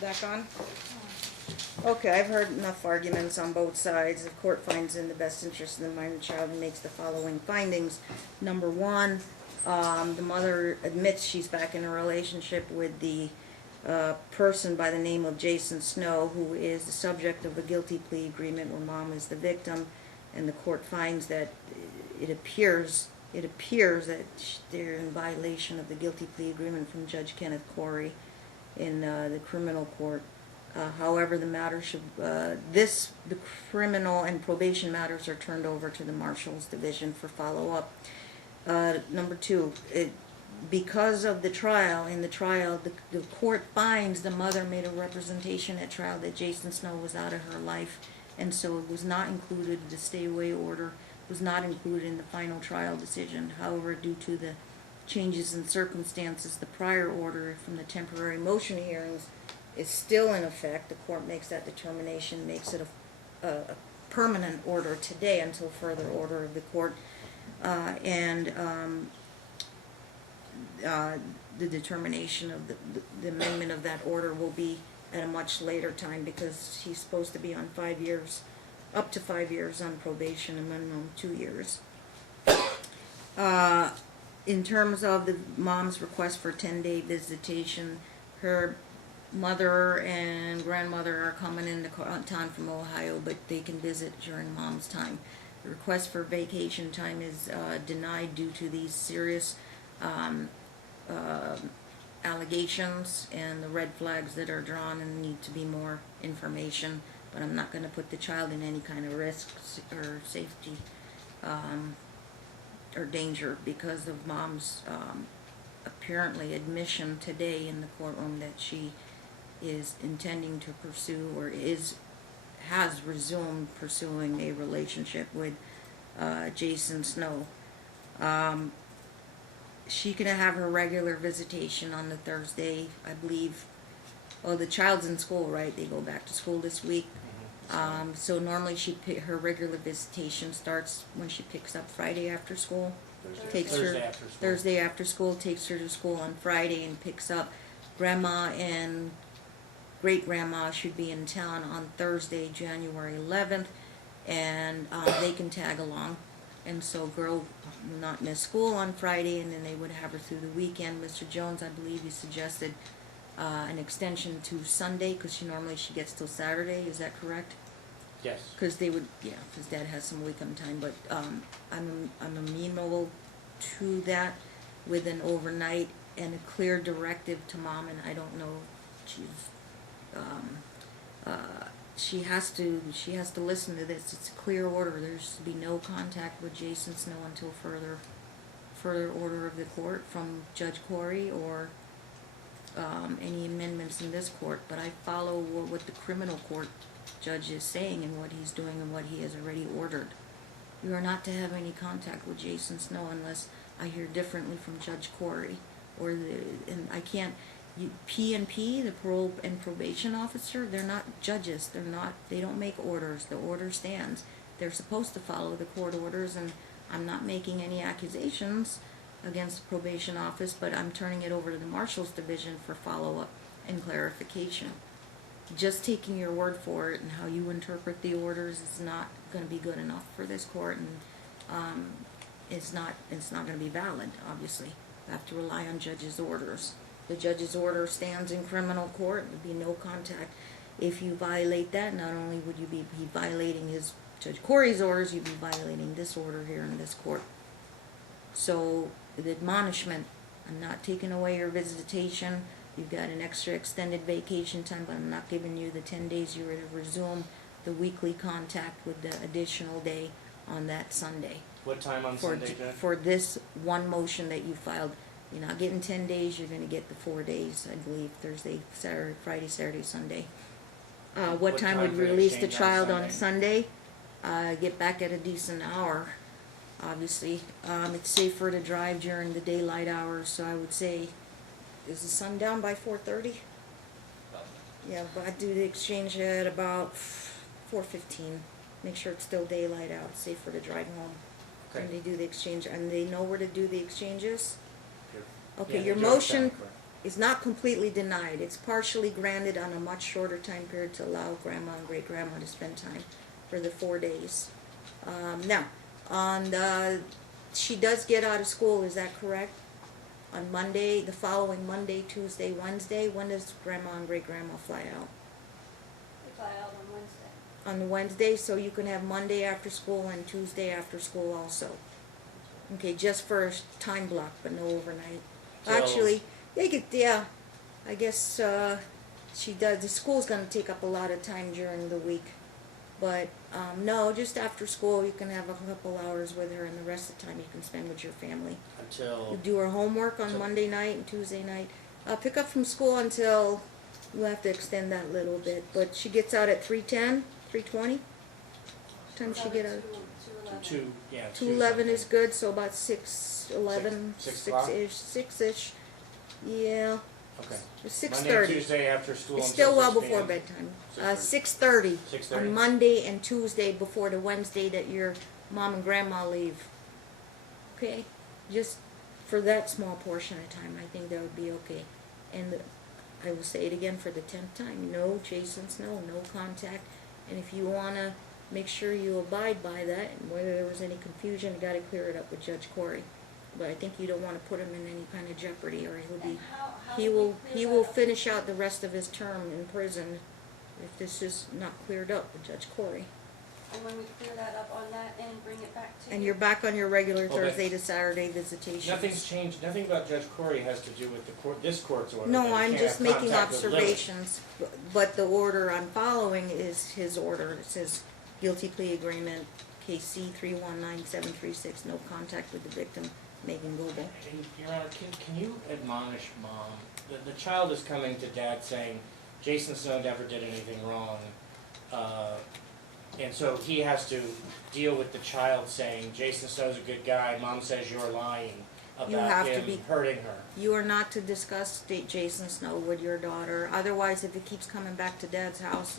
Back on? Okay, I've heard enough arguments on both sides. The court finds in the best interest of the minor child and makes the following findings. Number one, the mother admits she's back in a relationship with the person by the name of Jason Snow, who is the subject of a guilty plea agreement where mom is the victim, and the court finds that it appears that they're in violation of the guilty plea agreement from Judge Kenneth Corey in the criminal court. However, the matter should, the criminal and probation matters are turned over to the Marshals Division for follow-up. Number two, because of the trial, the court finds the mother made a representation at trial that Jason Snow was out of her life, and so it was not included, the stay-away order was not included in the final trial decision. However, due to the changes in circumstances, the prior order from the temporary motion hearings is still in effect. The court makes that determination, makes it a permanent order today until further order of the court, the determination of the amendment of that order will be at a much later time, because he's supposed to be on 5 years, up to 5 years on probation, a minimum 2 years. In terms of the mom's request for 10-day visitation, her mother and grandmother are coming into town from Ohio, but they can visit during mom's time. The request for vacation time is denied due to these serious allegations and the red flags that are drawn, and need to be more information. But I'm not going to put the child in any kind of risk or safety or danger because of mom's apparently admission today in the courtroom that she is intending to pursue, or has resumed pursuing a relationship with Jason Snow. She can have her regular visitation on the Thursday, I believe. Oh, the child's in school, right? They go back to school this week. So normally her regular visitation starts when she picks up Friday after school. Thursday after school, takes her to school on Friday and picks up. Grandma and great-grandma should be in town on Thursday, January 11th, and they can tag along. And so girl will not miss school on Friday, and then they would have her through the weekend. Mr. Jones, I believe, he suggested an extension to Sunday, because she gets till Saturday. Is that correct? Yes. Because because Dad has some weekend time, but I'm amenable to that with an overnight and a clear directive to Mom, and I don't know, she has to listen to this. It's a clear order. There's to be no contact with Jason Snow until further order of the court from Judge Corey, or any amendments in this court. But I follow what the criminal court judge is saying and what he's doing and what he has already ordered. You are not to have any contact with Jason Snow unless I hear differently from Judge Corey, and I can't. P&P, the parole and probation officer, they're not judges. They don't make orders. The order stands. They're supposed to follow the court orders, and I'm not making any accusations against the probation office, but I'm turning it over to the Marshals Division for follow-up and clarification. Just taking your word for it and how you interpret the orders is not going to be good enough for this court, and it's not going to be valid, obviously. I have to rely on judges' orders. The judge's order stands in criminal court. There would be no contact. If you violate that, not only would you be violating Judge Corey's orders, you'd be violating this order here in this court. So, the admonishment, I'm not taking away your visitation. You've got an extra extended vacation time, but I'm not giving you the 10 days you were to resume the weekly contact with the additional day on that Sunday. What time on Sunday, Judge? For this one motion that you filed. You're not getting 10 days, you're going to get the 4 days, I believe, Thursday, Saturday, Friday, Saturday, Sunday. What time would for release the exchange child on Sunday? Get back at a decent hour, obviously. It's safer to drive during the daylight hours, so I would say, is the sun down by 4:30? Yeah, but I'd do the exchange at about 4:15. Make sure it's still daylight out, it's safer to drive home. Okay. And they do the exchange, and they know where to do the exchanges? Okay, Yeah, your Georgetown, motion, correct. is not completely denied. It's partially granted on a much shorter time period to allow grandma and great grandma to spend time for the 4 days. Now, she does get out of school, is that correct? On Monday, the following Monday, Tuesday, Wednesday. When does grandma and great grandma fly out? They fly out on Wednesday. On Wednesday, so you can have Monday after school and Tuesday after school also. Okay, just for a time block, but no overnight. So- Actually, they could, yeah, I guess, she does, the school's gonna take up a lot of time during the week. But, no, just after school, you can have a couple hours with her, and the rest of the time you can spend with your family. Until, You do her homework on Monday night and Tuesday night. Pick up from school until, we'll have to extend that a little bit, but she gets out at 3:10, 3:20? What time does she get out? 2:11. 2:11 is good, so about 6:11, Six o'clock? 6-ish. Yeah, okay. 6:30. Monday, Tuesday after school It's until still well 6 before p.m. bedtime. 6:30. 6:30 6:30? on Monday and Tuesday before the Wednesday that your mom and grandma leave. Okay, just for that small portion of time, I think that would be okay. And I will say it again for the 10th time: no Jason Snow, no contact. And if you wanna make sure you abide by that, and whether there was any confusion, you gotta clear it up with Judge Corey. But I think you don't want to put him in any kind of jeopardy, or he'll be. And how He do we will. clear He that will up? finish out the rest of his term in prison if this is not cleared up with Judge Corey. And when we clear that up on that end, bring it back to And you. you're back on your regular Well, Thursday to Saturday visitations. Nothing's changed, nothing about Judge Corey has to do with the court, this court's order. that No, he I'm can't just have making contact with Lily. observations. But the order I'm following is his order. It says guilty plea agreement, case C319736, no contact with the victim, Megan Goble. And, Your Honor, can you admonish Mom? The child is coming to Dad saying, Jason Snow never did anything wrong. And so he has to deal with the child saying, Jason Snow's a good guy, Mom says you're lying You about have to him be- hurting her. You are not to discuss Jason Snow with your daughter. Otherwise, if it keeps coming back to Dad's house,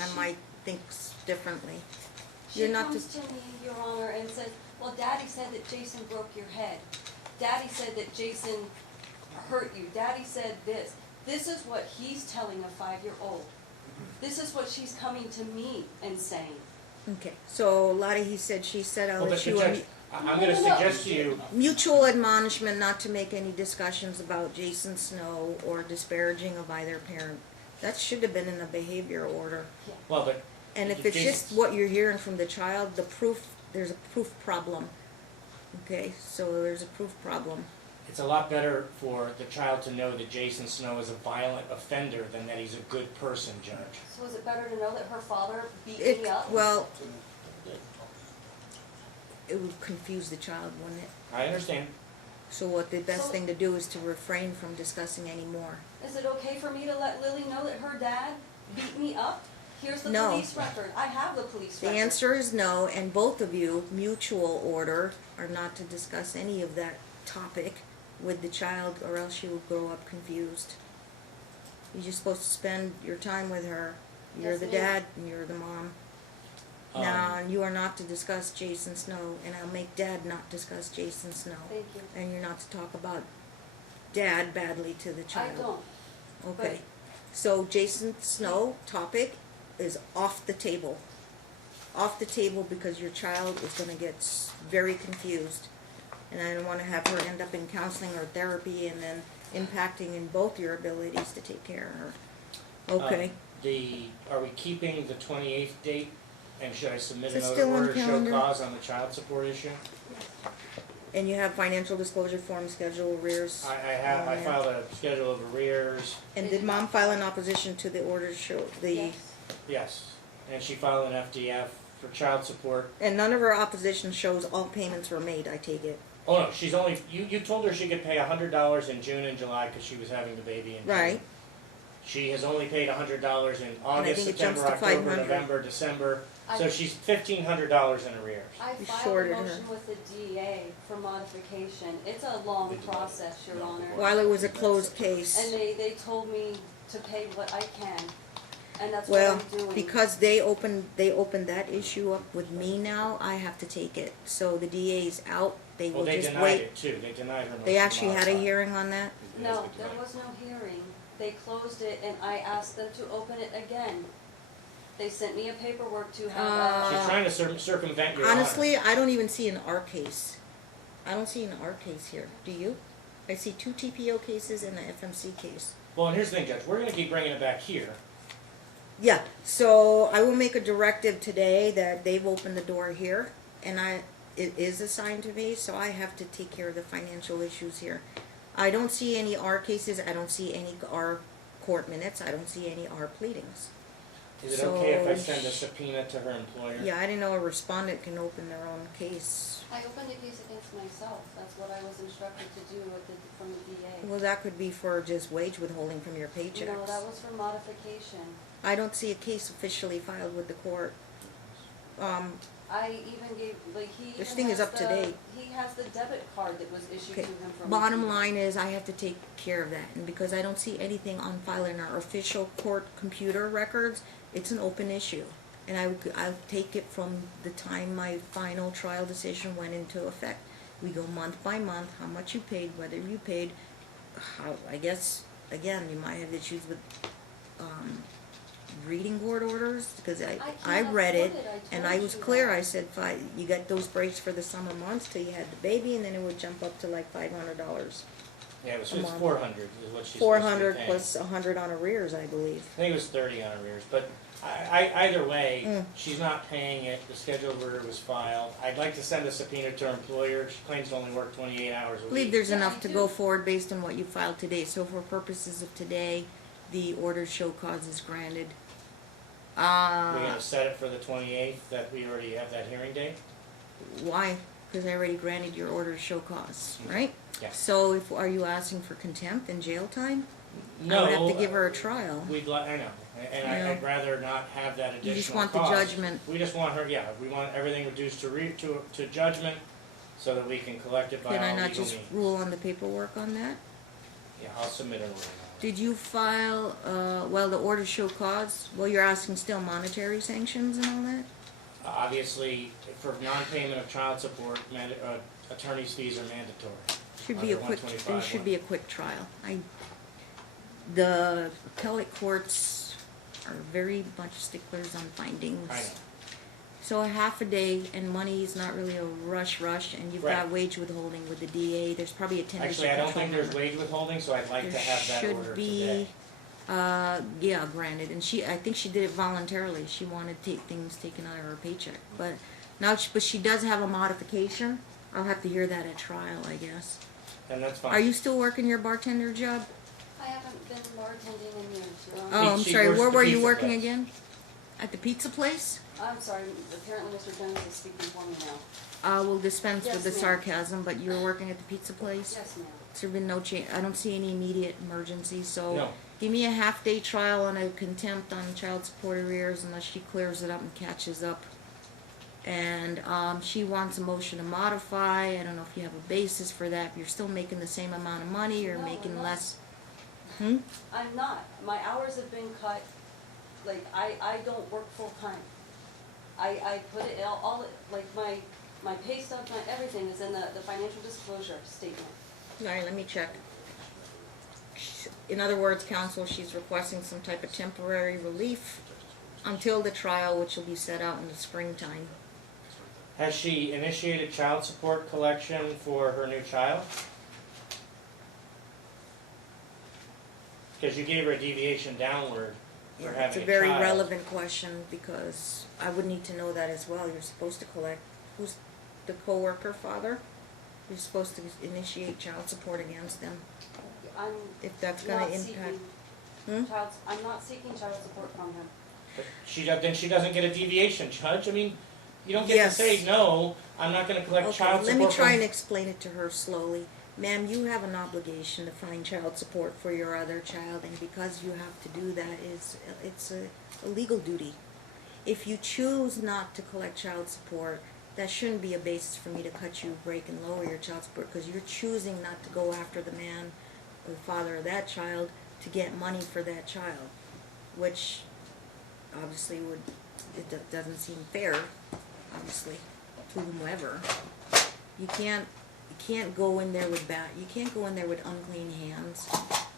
I might think differently. She You're not comes to me, Your Honor, and says, well, Daddy said that Jason broke your head. Daddy said that Jason hurt you. Daddy said this. This is what he's telling a 5-year-old. This is what she's coming to me and saying. Okay, so Lottie, he said, she said, I'll Well, let but you. Judge, I'm gonna suggest to you, Mutual admonishment not to make any discussions about Jason Snow or disparaging of either parent. That should have been in the behavior order. well, but And if it's just what you're hearing from the child, the proof, there's a proof problem. Okay, so there's a proof problem. it's a lot better for the child to know that Jason Snow is a violent offender than that he's a good person, Judge. So is it better to know that her father beat It, me up? well, it would confuse the child, wouldn't it? I understand. So what the best So- thing to do is to refrain from discussing any more. Is it okay for me to let Lily know that her dad beat me up? Here's the No. police record. I have the police The record. answer is no, and both of you, mutual order, are not to discuss any of that topic with the child, or else she will grow up confused. You're just supposed to spend your time with her. You're Yes, the ma'am. dad, and you're the mom. Now, and you are not to discuss Jason Snow, and I'll make Dad not discuss Jason Snow. Thank you. And you're not to talk about Dad badly to the I child. don't. Okay, so Jason Snow topic is off the table. Off the table because your child is gonna get very confused. And I don't wanna have her end up in counseling or therapy and then impacting in both your abilities to take care of her. Okay, Are we keeping the 28th date? And should I submit Is it another still on order to show calendar? cause on the child support issue? and you have financial disclosure form, schedule arrears. I filed a schedule of arrears, And did Mom file an opposition to the order to show the, Yes. yes. And she filed an FDF for child support. and none of her opposition shows all payments were made, I take it? Oh no, she's only, you told her she could pay $100 in June and July because she was having the baby in June. Right, She has only paid $100 in I August, think it jumps September, to October, 500. November, December. So I- she's $1,500 in arrears. I You filed a shorted her. motion with the DA for modification. It's a long process, Your Honor. while it was a closed case. And they told me to pay what I can, and that's what Well, I'm doing. because they opened that issue up with me now, I have to take it. So the DA's out They Well, will they just denied wait. it too, they denied her motion. They actually to had a modify. hearing on that? No, there was no hearing. They closed it and I asked them to open it again. They sent me a paperwork to have, She's trying to circumvent your honor. Honestly, I don't even see an R case. I don't see an R case here. Do you? I see 2 TPO cases and an FMC case. Well, and here's the thing, Judge, we're gonna keep bringing it back here. Yeah, so I will make a directive today that they've opened the door here, and it is assigned to me, so I have to take care of the financial issues here. I don't see any R cases, I don't see any R court minutes, I don't see any R pleadings. Is it okay if I So send a subpoena to her employer? Yeah, I didn't know a respondent can open their own case. I opened a case against myself. That's what I was instructed to do from the DA. Well, that could be for just wage withholding from your paychecks. No, that was for modification. I don't see a case officially filed with the court. I even gave, like, he This even thing is has up to the- date. He has the debit card that was issued Okay, to him from. bottom the- line is I have to take care of that, and because I don't see anything on file in our official court computer records, it's an open issue. And I'll take it from the time my final trial decision went into effect. We go month by month, how much you paid, whether you paid, how, I guess, again, you might have issues with, reading court orders, because I can't read it, afford it, I and I told was you clear, that. I said, you got those breaks for the summer months till you had the baby, and then it would jump up to like $500. Yeah, it's a month. 400 is what she's supposed to be 400 paying. plus 100 on arrears, I believe. I think it was 30 on arrears, but either way, Mm. she's not paying it, the schedule order was filed. I'd like to send a subpoena to her employer, she claims to only work 28 hours a I believe week. there's Yeah, enough I to do. go forward based on what you filed today, so for purposes of today, the order show cause is granted. We're gonna set it for the 28th, that we already have that hearing date? Why? Because I already granted your order to show cause, right? Yeah. So are you asking for contempt and jail time? No. I would have to give her a trial. I know, and Yeah. I'd rather not have that additional You just want the cost. judgment. We just want her, yeah, we want everything reduced to judgment, so that we can collect it by Can I all not legal just means. rule on the paperwork on that? Yeah, I'll submit an order. Did you file, well, the order show cause, well, you're asking still monetary sanctions and all that? Obviously, for non-payment of child support, attorney's fees are mandatory. Should be a Under quick, 125 there should be a quick trial. The appellate courts are very much sticklers on findings. I know. So a half a day and money is not really a rush, and you've got Right. wage withholding with the DA, there's probably a 10-day Actually, I don't think there's control wage withholding, so I'd like number. to have that order There today. should be, yeah, granted, and I think she did it voluntarily, she wanted to take things taken out of her paycheck, but but she does have a modification, I'll have to hear that at trial, I guess. And that's fine. Are you still working your bartender job? I haven't been bartending in years, Your Honor. Oh, I'm She sorry, works where at the were you pizza working place. again? At the pizza place? I'm sorry, apparently Mr. Jones is speaking for me now. We'll dispense with Yes, the ma'am. sarcasm, but you were working at the pizza place? Yes, ma'am. There's been no change, I don't see any immediate emergency, so No. give me a half-day trial on a contempt on child support arrears unless she clears it up and catches up. And, she wants a motion to modify, I don't know if you have a basis for that, you're still making the same amount of money, or No, making I'm not. less. Hmm? I'm not. My hours have been cut. Like, I don't work full-time. I put it all, like, my pay stubs, my everything is in the financial disclosure statement. Alright, let me check. In other words, counsel, she's requesting some type of temporary relief until the trial, which will be set out in the springtime. Has she initiated child support collection for her new child? Because you gave her a deviation downward for Yeah, having a it's child. a very relevant question, because I would need to know that as well. You're supposed to collect, who's the coworker father? You're supposed to initiate child support against them, I'm if that's gonna not impact. seeking I'm not seeking child support from him. But then she doesn't get a deviation, Judge. I mean, you don't get Yes. to say, no, I'm not gonna collect Okay, child let support me try from-" and explain it to her slowly. Ma'am, you have an obligation to find child support for your other child, and because you have to do that, it's a legal duty. If you choose not to collect child support, that shouldn't be a basis for me to cut you a break and lower your child support, because you're choosing not to go after the man or the father of that child to get money for that child, which obviously doesn't seem fair, obviously, to whomever. You can't you can't go in there with you can't go in there with unclean hands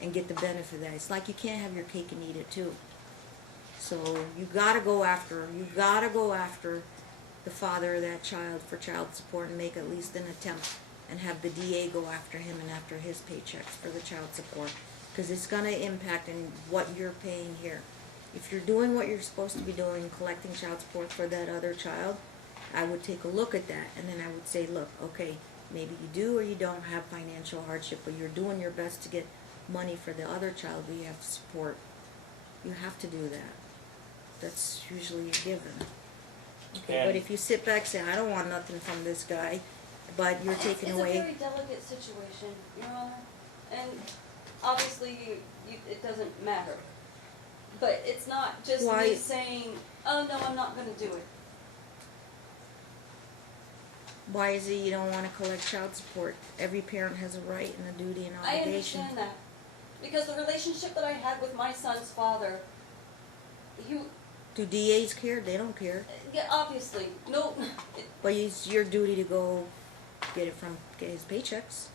and get the benefit of that. It's like you can't have your cake and eat it too. So you gotta go after the father of that child for child support and make at least an attempt and have the DA go after him and after his paychecks for the child support. Because it's gonna impact in what you're paying here. If you're doing what you're supposed to be doing, collecting child support for that other child, I would take a look at that and then I would say, look, okay, maybe you do or you don't have financial hardship, but you're doing your best to get money for the other child we have to support. You have to do that. That's usually a given. Okay, but And- if you sit back and say, I don't want nothing from this guy, but you're taking It's away. a very delicate situation, Your Honor, and obviously it doesn't matter. But it's not just Why- me saying, oh no, I'm not gonna do it. Why is it you don't want to collect child support? Every parent has a right and a duty and I obligation. understand that. Because the relationship that I had with my son's father, Do DAs care? They don't care. yeah, obviously, no, But it's your duty to go get his paychecks.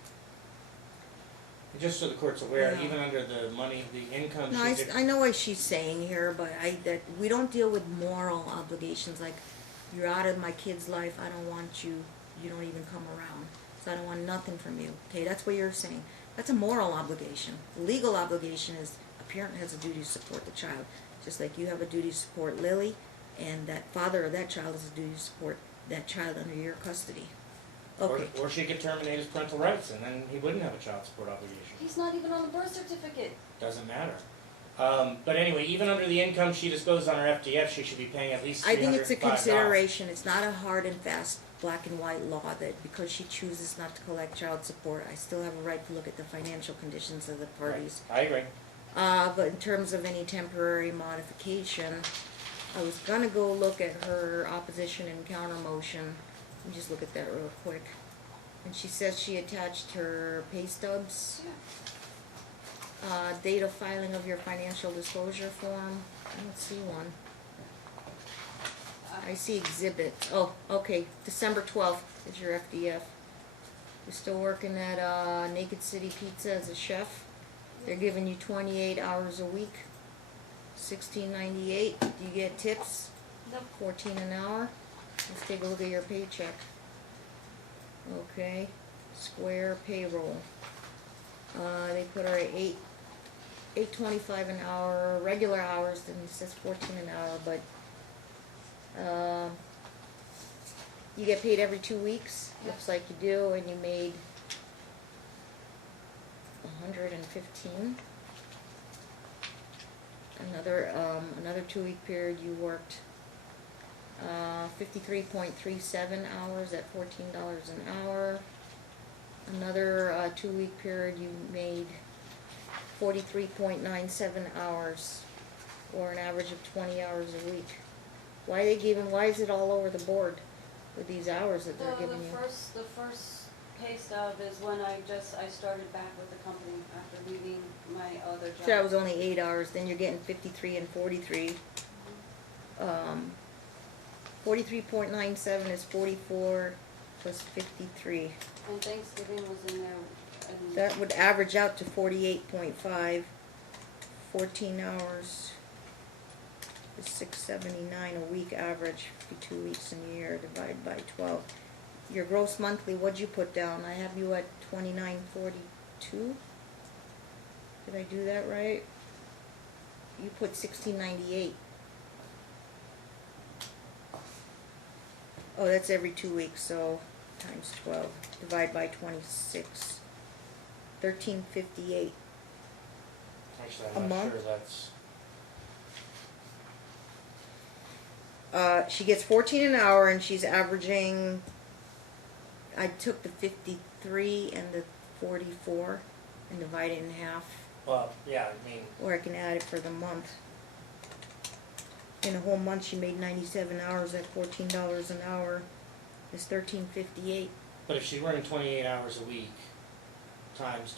Just so the court's aware, Yeah. even under the money, the income No, she's I know what she's saying here, but that we don't deal with moral obligations like you're out of my kid's life. I don't want you. You don't even come around. So I don't want nothing from you. Okay, that's what you're saying. That's a moral obligation. The legal obligation is a parent has a duty to support the child, just like you have a duty to support Lily, and that father of that child has a duty to support that child under your custody. Okay. or she could terminate his parental rights and then he wouldn't have a child support obligation. he's not even on the birth certificate. Doesn't matter. But anyway, even under the income she disclosed on her FDF, she should be paying at least $305. I think it's a consideration. It's not a hard and fast black and white law that because she chooses not to collect child support, I still have a right to look at the financial conditions of the parties. Right. I agree. But in terms of any temporary modification, I was gonna go look at her opposition and counter motion. Let me just look at that real quick. And she says she attached her pay stubs. Yeah. Date of filing of your financial disclosure form. I don't see one. I see exhibit. Oh, okay. December 12th is your FDF. You're still working at Naked City Pizza as a chef. They're giving you 28 hours a week. $16.98. Do you get tips? Nope. 14 an hour. Let's take a look at your paycheck. Okay. Square payroll. They put her at $8.25 an hour, regular hours, then it says 14 an hour, but you get paid every 2 weeks. Yeah. Looks like you do, and you made 115. Another 2 week period you worked 53.37 hours at $14 an hour. Another 2 week period you made 43.97 hours, or an average of 20 hours a week. Why is it all over the board with these hours that they're giving you? The first pay stub is when I started back with the company after leaving my other job. So that was only 8 hours, then you're getting 53 and 43. 43.97 is 44 plus 53. And Thanksgiving was in there. And That would average out to 48.5. 14 hours is $679 a week average, 52 weeks in a year, divided by 12. Your gross monthly, what'd you put down? I have you at $29.42. Did I do that right? You put $16.98. Oh, that's every 2 weeks, so times 12, divide by 26. $13.58. Actually, A I'm not month? sure that's... She gets 14 an hour, and she's averaging. I took the 53 and the 44 and divide it in half, Well, yeah, I mean, or I can add it for the month. In a whole month, she made 97 hours at $14 an hour. It's $13.58. but if she's working 28 hours a week, times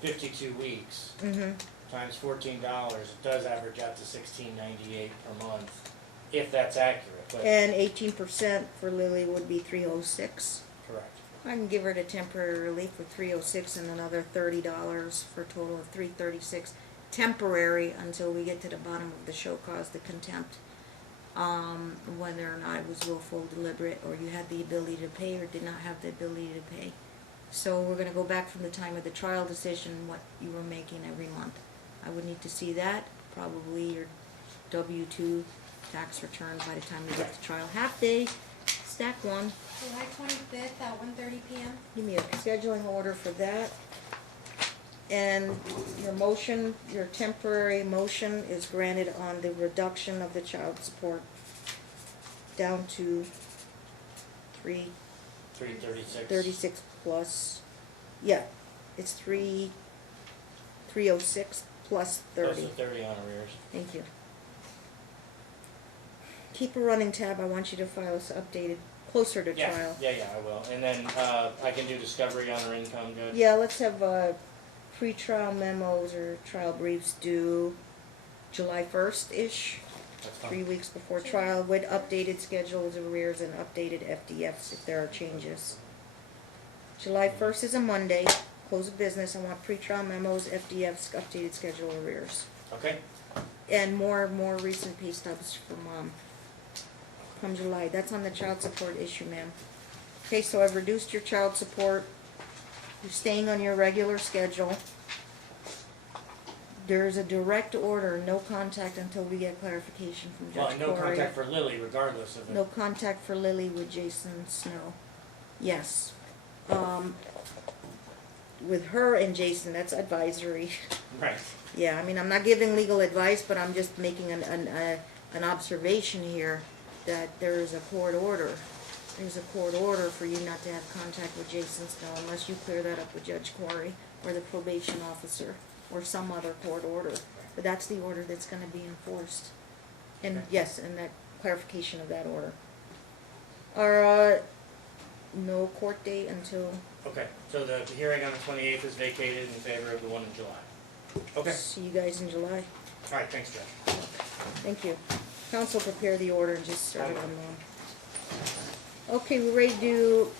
52 weeks, Mm-hmm. times $14, it does average out to $16.98 per month, if that's accurate, but And 18% for Lily would be $306. correct. I can give her the temporary relief for $306 and another $30 for a total of $336. Temporary until we get to the bottom of the show cause, the contempt. Whether or not it was willful, deliberate, or you had the ability to pay or did not have the ability to pay. So we're going to go back from the time of the trial decision, what you were making every month. I would need to see that, probably your W-2 tax return by the time we get to trial. Half day, stack one. July 25th at 1:30 p.m. Give me a scheduling order for that. And your motion, your temporary motion is granted on the reduction of the child support down to 336. plus, yeah, it's 306 plus 30. Plus the 30 on arrears. Thank you. Keep a running tab. I want you to file us updated closer to trial. Yeah, I will. And then I can do discovery on her income, Judge? Yeah, let's have pre-trial memos or trial briefs due July 1st-ish, That's fine. 3 weeks before trial, with updated schedules of arrears and updated FDFs if there are changes. July 1st is a Monday, close of business. I want pre-trial memos, FDFs, updated schedule of arrears. Okay. And more recent pay stubs for Mom. Come July. That's on the child support issue, ma'am. Okay, so I've reduced your child support. You're staying on your regular schedule. There's a direct order, no contact until we get clarification from Well, Judge no Corey. contact for Lily, regardless of it. No contact for Lily with Jason Snow. Yes. With her and Jason, that's advisory. Right. Yeah, I mean, I'm not giving legal advice, but I'm just making an observation here that there is a court order. There's a court order for you not to have contact with Jason Snow unless you clear that up with Judge Corey or the probation officer or some other court order. But that's the order that's gonna be enforced. And Okay. yes, and that clarification of that order. No court date until, Okay, so the hearing on the 28th is vacated in favor of the one in July. Okay. see you guys in July. All right, thanks, Judge. Thank you. Council prepare the order and just start it on. Okay, we're ready to do